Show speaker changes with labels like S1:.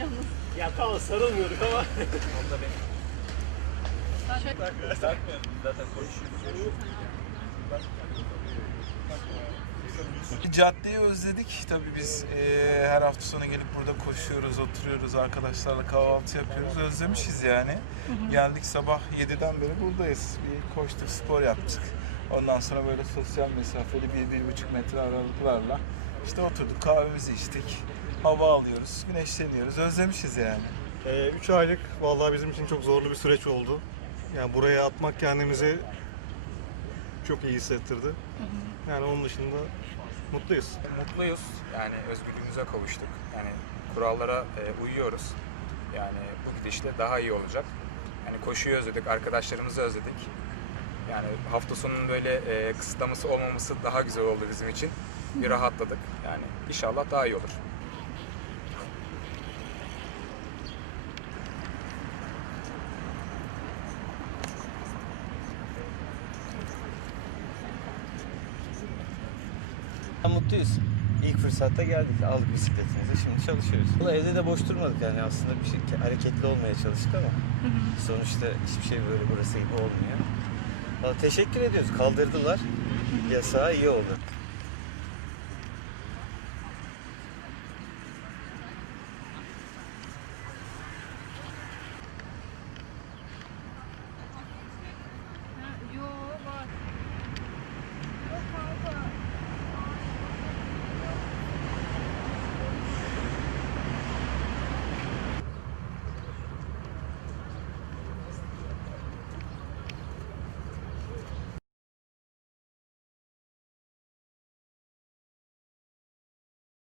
S1: yalnız.
S2: Ya tamam sarılmıyorduk ama.
S3: Onda benim. Takmıyorum zaten konuşuyoruz.
S4: Caddeyi özledik. Tabii biz e, her hafta sonu gelip burada koşuyoruz, oturuyoruz, arkadaşlarla kahvaltı yapıyoruz. Özlemişiz yani. Geldik sabah 7'den beri buradayız. Bir koştuk, spor yaptık. Ondan sonra böyle sosyal mesafeli bir, bir buçuk metre aralıklarla işte oturduk, kahvemizi içtik. Hava alıyoruz, güneşleniyoruz. Özlemişiz yani.
S5: 3 aylık vallahi bizim için çok zorlu bir süreç oldu. Yani buraya atmak kendimizi çok iyi hissettirdi. Yani onun dışında mutluyuz.
S3: Mutluyuz. Yani özgürlüğümüze kavuştuk. Yani kurallara e, uyuyoruz. Yani bu gidişle daha iyi olacak. Yani koşuyu özledik, arkadaşlarımızı özledik. Yani hafta sonunun böyle e, kısıtlaması olmaması daha güzel oldu bizim için. Bir rahatladık. Yani inşallah daha iyi olur.
S6: Mutluyuz. İlk fırsatta geldik, aldık bisikletimizi, şimdi çalışıyoruz. Valla evde de boş durmadık yani aslında bir şey hareketli olmaya çalıştık ama sonuçta hiçbir şey böyle burası gibi olmuyor. Teşekkür ediyoruz, kaldırdılar. Yasağı iyi oldu.